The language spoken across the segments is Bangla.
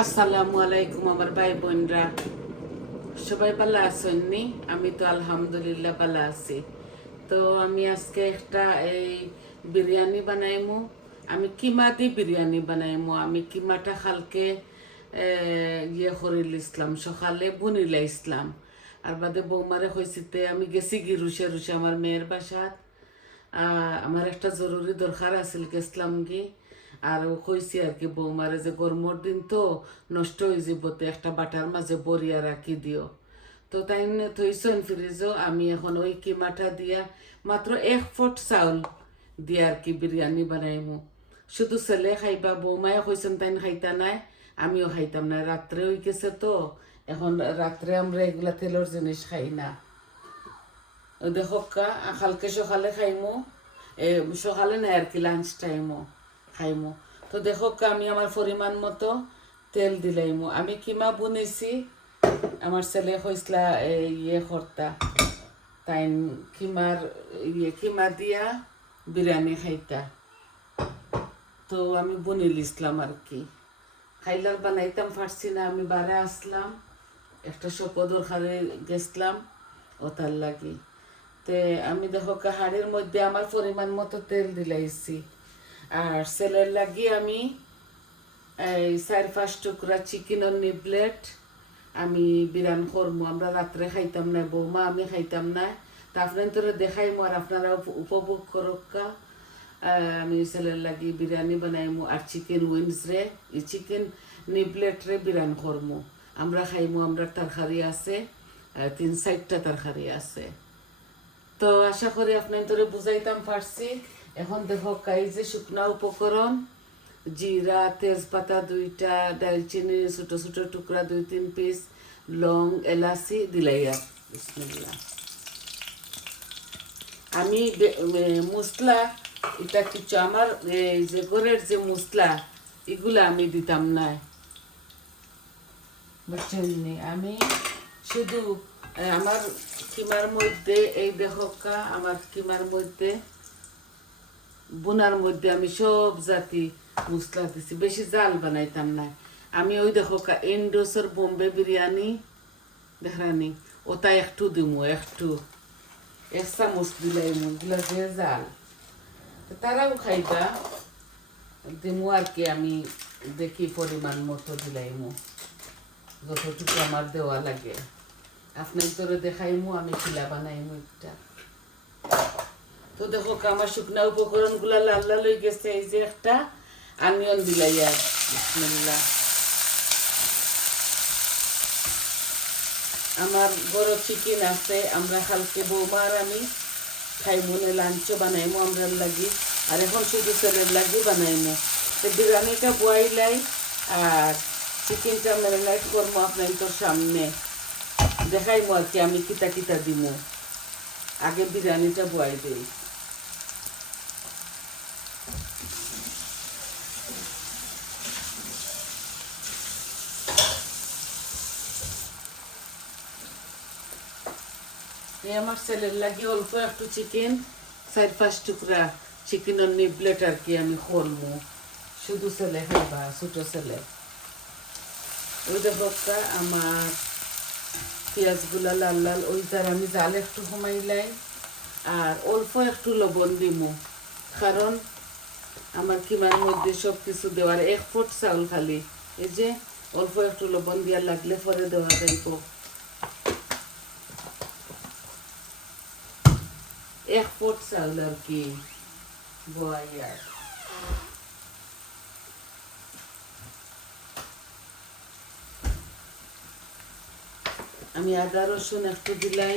আসসালামু আলাইকুম আমার ভাই বোনরা। সবাই ভালো আছেন নি? আমি তো আলহামদুলিল্লাহ ভালো আছি। তো আমি আজকে একটা এই বিরিয়ানি বানাইমু। আমি কিমা দি বিরিয়ানি বানাইমু। আমি কিমাটা খালকে ইয়ে করিল ইসলাম, সকালে বুনিলা ইসলাম। আর বাদে বৌমারে হয়েছিতে আমি গেছি গি রুশে আমার মেয়ের বাসাত। আমার একটা জরুরি দরকার আছিল গেছিলাম গি। আর কইছি আর কি বৌমারে যে গরমর দিন তো নষ্ট হয়ে যাব তো একটা বাটার মাঝে বরিয়া রাখি দিও। তো তাই থইছেন ফ্রিজও, আমি এখন ওই কিমাটা দিয়া মাত্র এক ফুট চাউল দিয়া আর কি বিরিয়ানি বানাইমু। শুধু ছেলে খাইবা বৌমায়ে কইছেন তাই খাইতা নাই, আমিও খাইতাম না রাত্রে হয়ে গেছে তো, এখন রাত্রে আমরা এগুলা তেলের জিনিস খাই না। দেখো কালকে সকালে খাইমু, এ সকালে না আর কি লাঞ্চ টাইমও খাইমু। তো দেখো আমি আমার পরিমাণ মতো তেল দিলাইমু আমি কিমা বুনেছি আমার ছেলে হইসলা ইয়ে কর্তা তাই কিমার ইয়ে কিমা দিয়া বিরিয়ানি খাইতা। তো আমি বনিল ইসলাম আর কি। খাইলার বানাইতাম পারছি না, আমি বারে আসলাম। একটা সপদর খারে গেছলাম ও তার লাগি। তে আমি দেখো হাড়ির মধ্যে আমার পরিমাণ মতো তেল দিলাইছি আর ছেলের লাগি আমি এই চার পাঁচ টুকরা চিকেনের নিবলেট আমি বিরান করব আমরা রাত্রে খাইতাম না, বৌমা, আমি খাইতাম না। তা তোরা দেখাইমু আর আপনারা উপ- উপভোগ করক্কা আমি ছেলের লাগি বিরিয়ানি বানাইমু আর চিকেন উইংস রে, এই চিকেন নিবলেট রে বিরান করমু। আমরা খাইমু, আমরা তরকারি আছে তিন চারটা তরকারি আছে। তো আশা করি আপনার তোরে বুঝাইতাম পারছি। এখন দেখো কাই যে শুকনা উপকরণ, জিরা, তেজপাতা দুইটা দালচিনি ছোট ছোট টুকরা, দুই তিন পিস লং, এলাচি, দিলাইয়া। আমি মশলা এটা কিছু আমার এই যে ঘরের যে মশলা এগুলা আমি দিতাম না। বুঝছেন আমি শুধু আমার কিমার মধ্যে, এই দেখকা আমার কিমার মধ্যে বোনার মধ্যে আমি সব জাতি মশলা দিছি। বেশি জাল বানাইতাম না। আমি ওই দেখো ইন্ডোসের বোম্বে বিরিয়ানি দেখানি ওটা একটু দিমু, একটু। এক চামচ দিলাই মুগুলা যে জাল। তারাও খাইবা। দিমু আর কি, আমি দেখি পরিমাণ মতো দিলাইমু। যতটুকু আমার দেওয়া লাগে। আপনার তোরে দেখাইমু, আমি খিলা বানাইমু একটা। তো দেখো, আমার শুকনা উপকরণগুলা লাল লাল হয়ে গেছে, এই যে একটা আনিয়ন দিলাই আমার বড় চিকেন আছে, আমরা কালকে বৌমা আর আমি খাই মনে লাঞ্চও বানাইমু আমরা লাগি। আর এখন শুধু ছেলের লাগি বানাইমু। তো বিরিয়ানিটা বয়াইলাই আর চিকেনটা ম্যারিনেট করব আপনার তোর সামনে। দেখাইমু আর কি, আমি কিতা কিতা দিমু। আগে বিরিয়ানিটা বয়াই দিই। আমার ছেলের লাগি অল্প একটু চিকেন চার পাঁচ টুকরা চিকেনের নিবলেট আর কি আমি করব শুধু ছেলে খাইবা ছোট ছেলে। ওই দেখো আমার পেঁয়াজগুলা লাল লাল, ওই তার আমি জাল একটু কমাইলাই আর অল্প একটু লবণ দিমু। কারণ আমার কিমার মধ্যে সব কিছু দেওয়ার এক ফুট চাউল খালি। এই যে অল্প একটু লবণ দিয়া লাগলে পরে দেওয়া যাইব। এক ফুট চাউল আর কি বয়ার আমি আদা রসুন একটু দিলাই।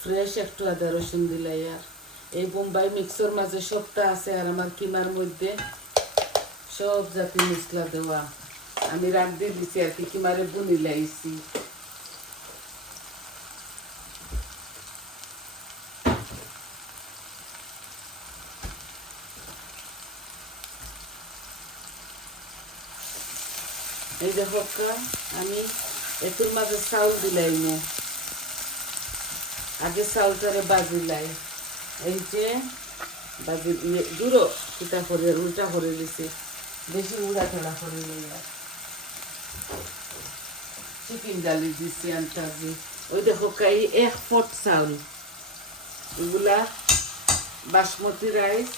ফ্রেশ একটু আদা রসুন দিলাই আর। এই বোম্বাই মিক্সর মাঝে সবটা আছে আর আমার কিমার মধ্যে সব জাতি মশলা দেওয়া। আমি রাখ দিয়ে দিছি আর কি, কিমারে বুনি লাইছি দেখো আমি এতুর মাঝে চাউল দিলাই মো আগে চাউলটারে বাজিলাই। এই যে বাজি ইয়ে দূরও কিতা করে, উল্টা করে দিছি। বেশি উড়া ঠেলা করে লইয়া চিকেন ডালি দিছি আন্তাজি। ওই দেখো কাই, এক ফট চাউল। এগুলা বাসমতি রাইস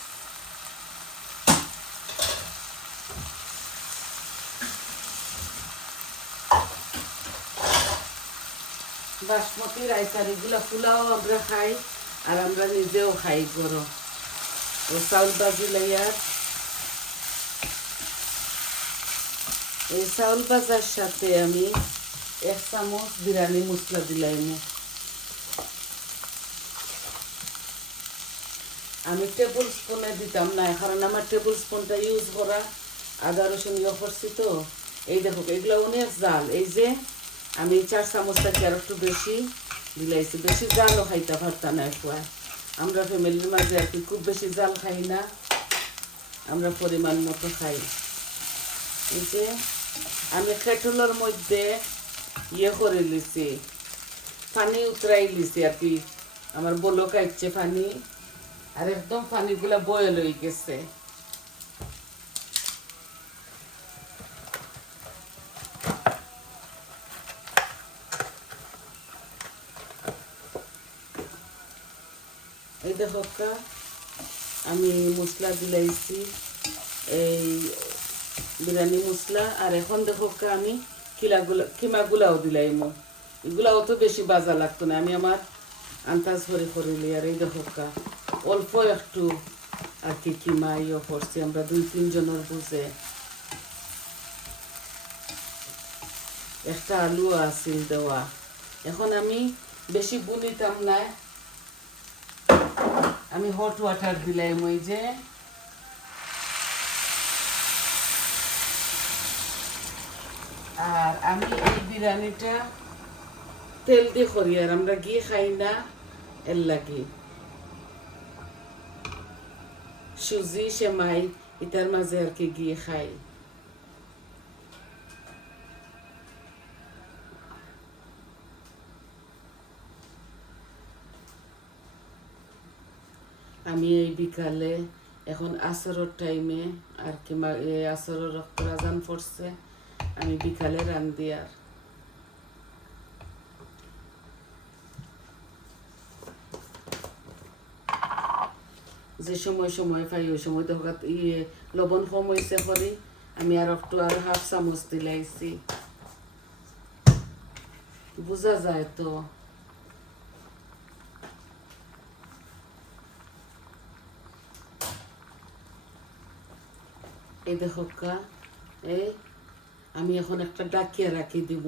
বাসমতি আর এগুলা পোলাও আমরা খাই আর আমরা নিজেও খাই গরম। ও চাউল বাজি লাইয়ার এই চাউল ভাজার সাথে আমি এক চামচ বিরিয়ানি মশলা দিলাম আমি টেবিল স্পুনে দিতাম না, কারণ আমার টেবিল স্পুনটা ইউজ করা আদা, রসুন ইয়ে করছি তো। এই দেখো, এগুলো অনেক জাল। এই যে আমি চার চামচটাকে আর একটু বেশি দিলাইছি বেশি জালও খাইতে পারতাম না খুয়া আমরা ফ্যামিলির মাঝে আর কি খুব বেশি জাল খাই না। আমরা পরিমাণ মতো খাই। এই যে আমি খেটুলোর মধ্যে ইয়ে করে লিছি পানি উতরাই লিছি আর কি। আমার বলো কাটছে পানি, আর একদম পানিগুলা বয়েল হয়ে গেছে। আমি মশলা দিলাইছি এই বিরিয়ানি মশলা আর এখন দেখো কা আমি কিলাগুলা কিমাগুলাও দিলাইমো এগুলাও তো বেশি বাজা লাগতো না, আমি আমার আন্তাজ করে করিলি আর এই দেখো অল্প একটু আর কি কিমা ইয়ে করছি, আমরা দুই তিনজনের বুঝে। একটা আলু আছিল দেওয়া। এখন আমি বেশি বুনিতাম না আমি হট ওয়াটার দিলাম, ওই যে। আর আমি এই বিরিয়ানিটা তেল দিয়ে করি, আর আমরা গিয়ে খাই না, এর লাগি। সুজি, সেমাই, এটার মাঝে আর কি গিয়ে খাই। আমি এই বিকালে এখন আসরের টাইমে আর কি আসরের রক্ত রাজান পড়ছে, আমি বিকালে রান্ধি আর। যে সময় সময় পাই, ওই সময় তো ইয়ে লবণ কম হয়েছে করি, আমি আর একটু আর হাফ চামচ দিলাইছি। বোঝা যায় তো? এই দেখো কা এই আমি এখন একটা ডাকিয়ে রাখি দিব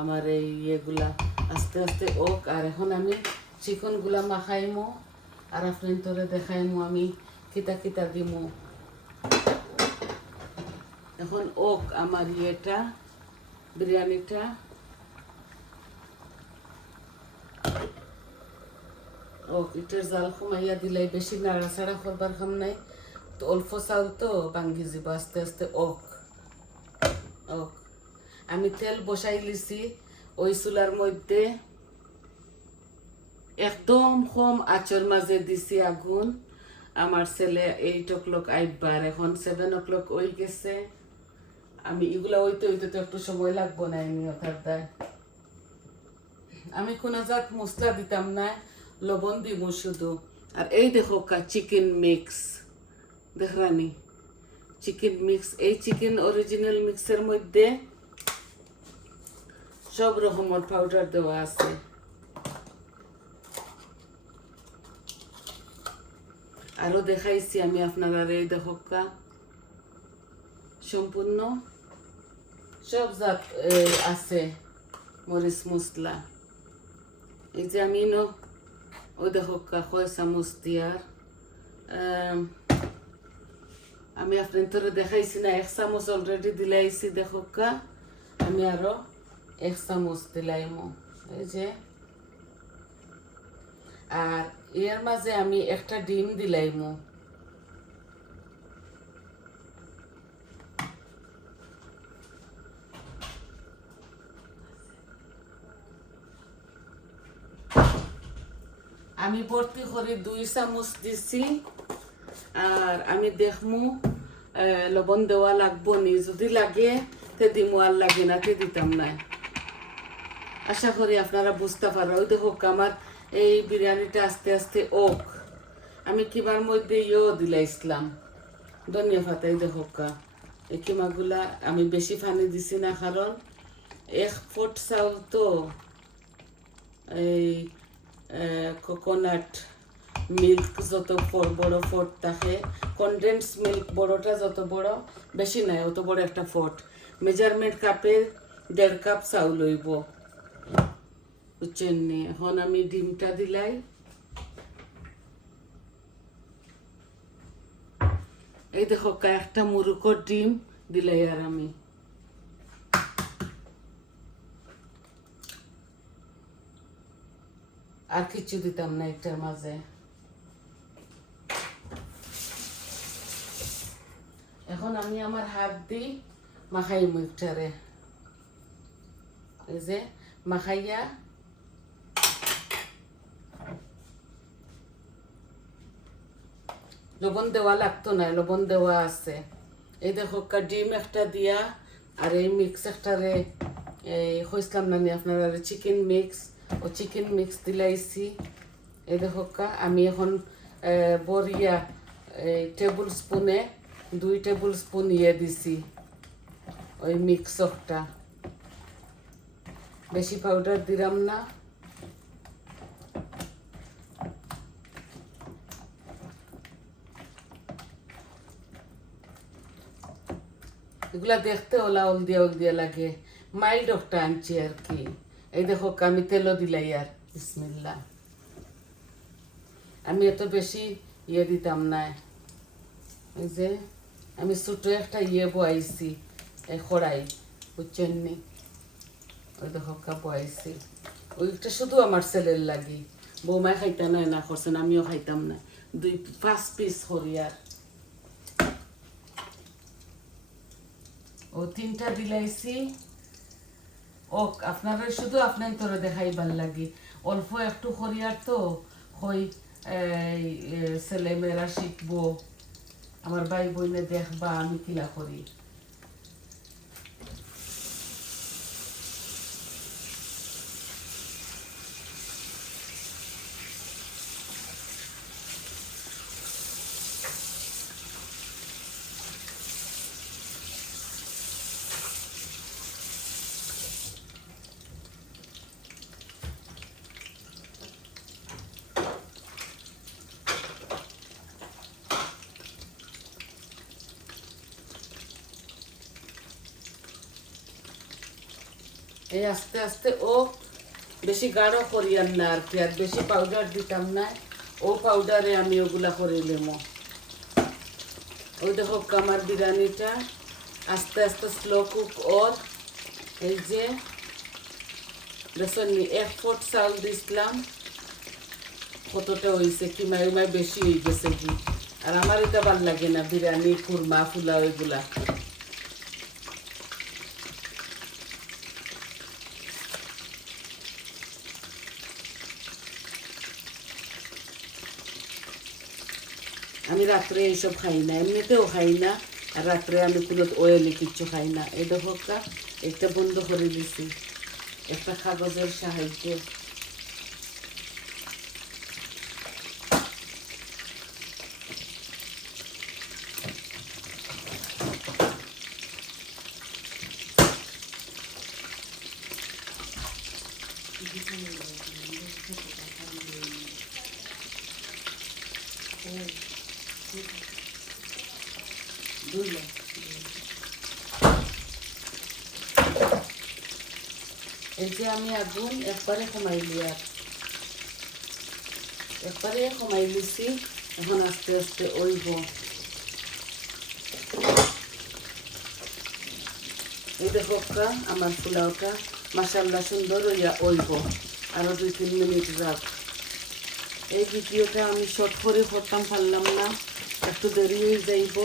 আমার এই ইয়েগুলা। আস্তে আস্তে ওক, আর এখন আমি চিকনগুলা মাখাইমো, আর আপনার তোরে দেখাইমো আমি কিতা কিতা দিমু। এখন ওক আমার ইয়েটা, বিরিয়ানিটা। ওক, ইটার জাল কমাইয়া দিলাই বেশি নাড়াচাড়া করবার কাম নাই। অল্প চাউল তো ভাঙ্গি যাব আস্তে আস্তে ওক ওক আমি তেল বসাই লিছি ওই চুলার মধ্যে। একদম কম আচর মাঝে দিছি আগুন। আমার ছেলে এইট ও ক্লক আইবার এখন সেভেন ও ক্লক ওই গেছে। আমি এগুলা ওইতে ওইতে তো একটু সময় লাগবো না এমনি ওঠার দায় আমি কোনো জাত মশলা দিতাম না, লবণ দিব শুধু। আর এই দেখো চিকেন মিক্স দেখরানি চিকেন মিক্স এই চিকেন অরিজিনাল মিক্সের মধ্যে সব রকমের পাউডার দেওয়া আছে। আরও দেখাইছি আমি আপনারা এই দেখো কা। সম্পূর্ণ সব জাত আছে মরিচ মশলা এই যে আমি ন ওই দেখো কা, কয় চামচ দিয়ার। আম, আপনার তোরে দেখাইছি না এক চামচ অলরেডি দিলাইছি দেখো কা। আমি আরও এক চামচ দিলাইমো। এই যে। আর এর মাঝে আমি একটা ডিম দিলাইমো। আমি ভর্তি করে দুই চামচ দিছি। আর আমি দেখমু লবণ দেওয়া লাগবো নি যদি লাগে তে দিমু আর লাগে না তে দিতাম না আশা করি আপনারা বুঝতে পারো ওই দেখো আমার এই বিরিয়ানিটা আস্তে আস্তে ওক আমি কিবার মধ্যে ইয়েও দিলাইছিলাম ধনিয়া পাতা এই দেখো এই কিমাগুলা আমি বেশি পানি দিছি না কারণ এক ফুট চাউল তো এই কোকোনাট মিল্ক যত বড় ফোট থাকে কনডেন্স মিল্ক বড়টা যত বড়, বেশি নাই, অত বড় একটা ফোট মেজারমেন্ট কাপের দেড় কাপ চাউল হইব। বুঝছেন? এখন আমি ডিমটা দিলাই। এই দেখো একটা মুরুকর ডিম দিলাই আর আমি। আর কিছু দিতাম না এটার মাঝে। এখন আমি আমার হাত দিই মাখাই মুখটারে এই যে মাখাইয়া লবণ দেওয়া লাগতো না লবণ দেওয়া আছে এই দেখো ডিম একটা দিয়া আর এই মিক্স একটারে এই হইসলাম না আপনারা চিকেন মিক্স ও চিকেন মিক্স দিলাইছি এই দেখো আমি এখন বরিয়া টেবিল স্পুনে দুই টেবিল স্পুন ইয়ে দিছি, ওই মিক্সটা বেশি পাউডার দিলাম না। এগুলা দেখতে ওলা ওল দিয়া ওল লাগে। মাইল্ড একটা আনছি আর কি। এই দেখো, আমি তেলও দিলাই আর বিসমিল্লা আমি এত বেশি ইয়ে দিতাম না। এই যে আমি ছোট একটা ইয়ে বয়াইছি এই খড়াই বুঝছেন ওই দেখো কা বয়াইছি। ওইটা শুধু আমার ছেলের লাগি। বৌমায় খাইতা না না করছেন আমিও খাইতাম না। দুই পাঁচ পিস করি আর। ও তিনটা দিলাইছি। ও আপনারা শুধু আপনার তোরা দেখাই ভালো লাগে। অল্প একটু হরিয়ার তো হই এই, ছেলে মেয়েরা শিখব। আমার ভাই বোনে দেখবা আমি কিলা করি? এই আস্তে আস্তে ও বেশি গাঢ় করিয়ার না আর কি, আর বেশি পাউডার দিতাম না। ও পাউডারে আমি ওগুলা করে নেব। ওই দেখো কামার বিরিয়ানিটা আস্তে আস্তে স্লো কুক ওর। এই যে বেসন এক ফুট চাউল দিছিলাম। কতটা হয়েছে কি মাই মাই বেশি হয়ে গেছে কি। আর আমার এটা ভালো লাগে না, বিরিয়ানি কুরমা ফুলা ওইগুলা রাত্রে এইসব খাই না এমনিতেও খাই না আর রাত্রে আমি কোনো অয়েলি কিচ্ছু খাই না এই দেখো এটা বন্ধ করে দিছি একটা কাগজের সাহায্যে আমি আগুন একবারে কমাইলি আর একবারে কমাই লিছি এখন আস্তে আস্তে ওইব এই দেখো কা আমার পোলাওটা মাসাল্লা সুন্দর হইয়া ওইব আরও দুই, তিন মিনিট রাখ এই ভিডিওটা আমি শর্ট করে করতাম পারলাম না। একটু দেরি হয়ে যাইব।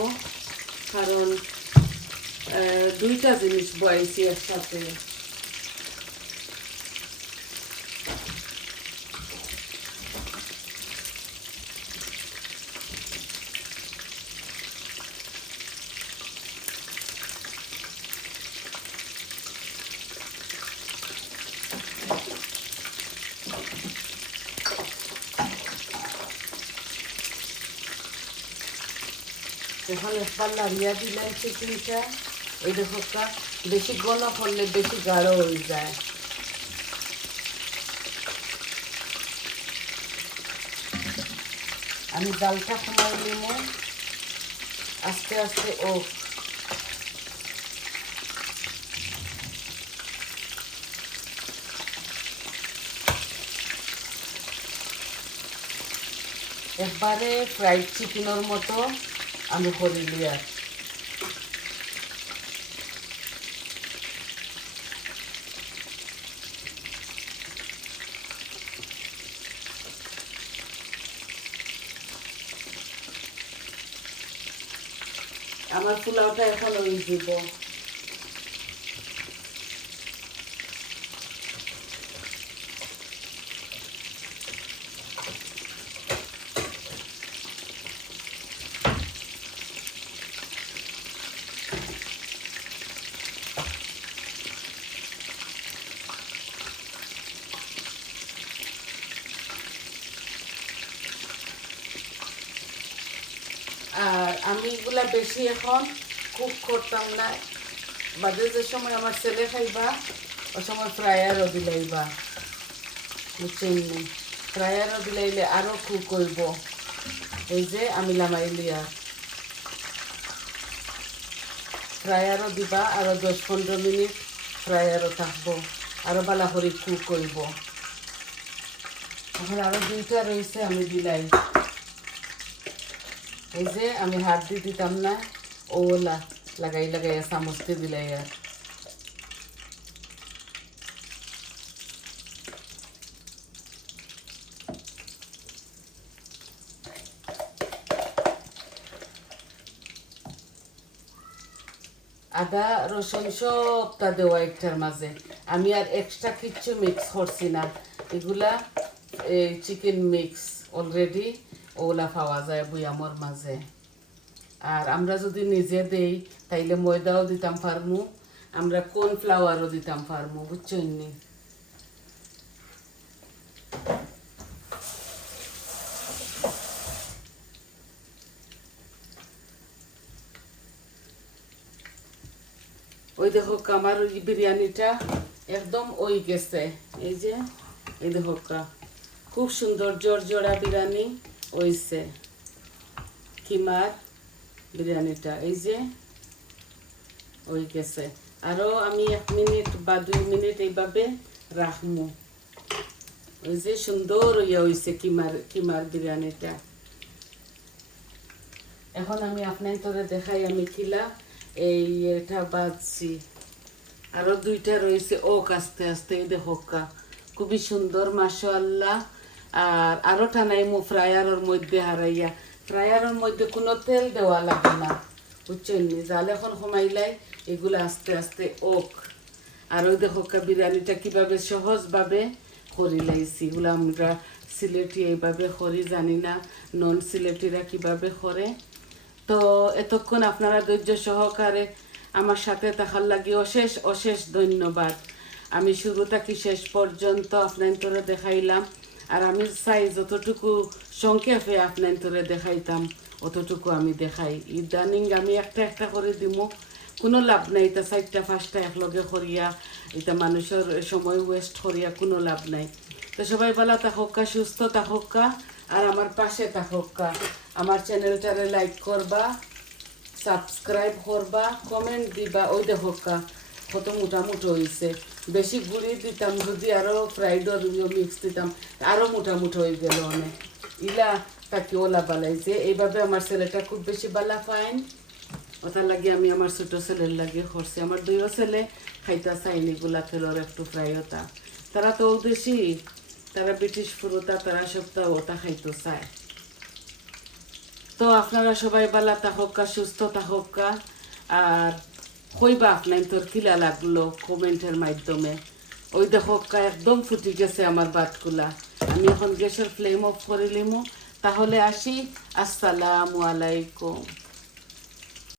কারণ দুইটা জিনিস বয়াইছি একসাথে। এখন একবার লাড়িয়া দিলাম চিকেনটা এই দেখো বেশি ঘন করলে বেশি গাঢ় হয়ে যায়। আমি জালটা কমাই নিব আস্তে আস্তে, ও। একবারে ফ্রাইড চিকেনের মতো। আমি করি লিয়া আমার পোলাওটা এখন ওই দিব আর আমি এগুলা বেশি এখন কুক করতাম না। বাদে যে সময় আমার ছেলে খাইবা ও সময় ফ্রায়ারও দিলাইবা। বুঝছেন ফ্রায়ারও দিলাইলে আরও কুক করব। এই যে আমি লামাইলি আর ফ্রায়ারও দিবা আরও দশ পনেরো মিনিট ফ্রায়ারও থাকব। আরও বালা করে কুক করব। এখন আরও দুইটা রয়েছে আমি দিলাই। এই যে আমি হাত দিয়ে দিতাম না ওলা লাগাই লাগাই চামচতে দিলাই আর আদা, রসুন সবটা দেওয়া একটার মাঝে। আমি আর এক্সট্রা কিচ্ছু মিক্স করছি না। এগুলা, এই চিকেন মিক্স অলরেডি ওগুলা পাওয়া যায় বুয়ামর মাঝে। আর আমরা যদি নিজে দেই, তাইলে ময়দাও দিতাম পারমু আমরা কর্নফ্লাওয়ারও দিতাম পারমু বুঝছেন নি ওই দেখো আমার ওই বিরিয়ানিটা একদম ওই গেছে। এই যে, এই দেখো খুব সুন্দর জোর জোড়া বিরিয়ানি। ওইছে কিমার বিরিয়ানিটা এই যে ওই গেছে আরও আমি এক মিনিট বা দুই মিনিট এইভাবে রাখমু ওই যে সুন্দর ইয়ে হয়েছে কিমার কিমার বিরিয়ানিটা এখন আমি আপনার তোরে দেখাই আমি খিলা এই এটা বাজছি আরও দুইটা রয়েছে ওক আস্তে আস্তে এই দেখো খুবই সুন্দর মাশাআল্লাহ আর আরও টানাইমু ফ্রায়ারের মধ্যে হারাইয়া। ফ্রায়ারের মধ্যে কোনো তেল দেওয়া লাগে না, বুঝছেন জাল এখন কমাইলাই এগুলো আস্তে আস্তে ওক আর ওই দেখো বিরিয়ানিটা কীভাবে সহজভাবে করি লাইছি। এগুলো আমরা সিলেটি এইভাবে করি জানি না, নন সিলেটিরা কীভাবে করে তো এতক্ষণ আপনারা ধৈর্য সহকারে আমার সাথে থাকার লাগি অশেষ অশেষ ধন্যবাদ। আমি শুরু থাকি শেষ পর্যন্ত আপনার দেখাইলাম। আর আমি চাই যতটুকু সংক্ষেপে আপনার দেখাইতাম, অতটুকু আমি দেখাই। ইদানিং আমি একটা একটা করে দিমু। কোনো লাভ নাই, এটা চারটা, পাঁচটা একলগে করিয়া, এটা মানুষের সময় ওয়েস্ট করিয়া কোনো লাভ নাই। তো সবাই বলা থাকা সুস্থ থাকা আর আমার পাশে থাকা আমার চ্যানেলটারে লাইক করবা সাবস্ক্রাইব করবা কমেন্ট দিবা, ওই দেখোকা কত মোটামুটি হয়েছে বেশি গুড়ি দিতাম, যদি আরও ফ্রাইডর মিক্স দিতাম আরও মোটামুটি হয়ে গেল অনেক। ইলা তাকে ওলা বালাইছে এইভাবে আমার ছেলেটা খুব বেশি বালা পাইন ওটার লাগে আমি আমার ছোট ছেলের লাগে করছি। আমার দুইও ছেলে খাইতা চাইনি গুলা তেলর একটু ফ্রাই ওটা তারা তো দেশি তারা ব্রিটিশ ফুরোতা তারা সপ্তাহ ওটা খাইতে চায়। তো আপনারা সবাই বালা তাহকা সুস্থ তাহকা আর কইবা আপনার তোর কিলা লাগল কমেন্টের মাধ্যমে? ওই দেখো একদম ফুটি গেছে আমার বাতগুলা আমি এখন গ্যাসের ফ্লেম অফ করে নিমো তাহলে আসি। আসসালামু আলাইকুম।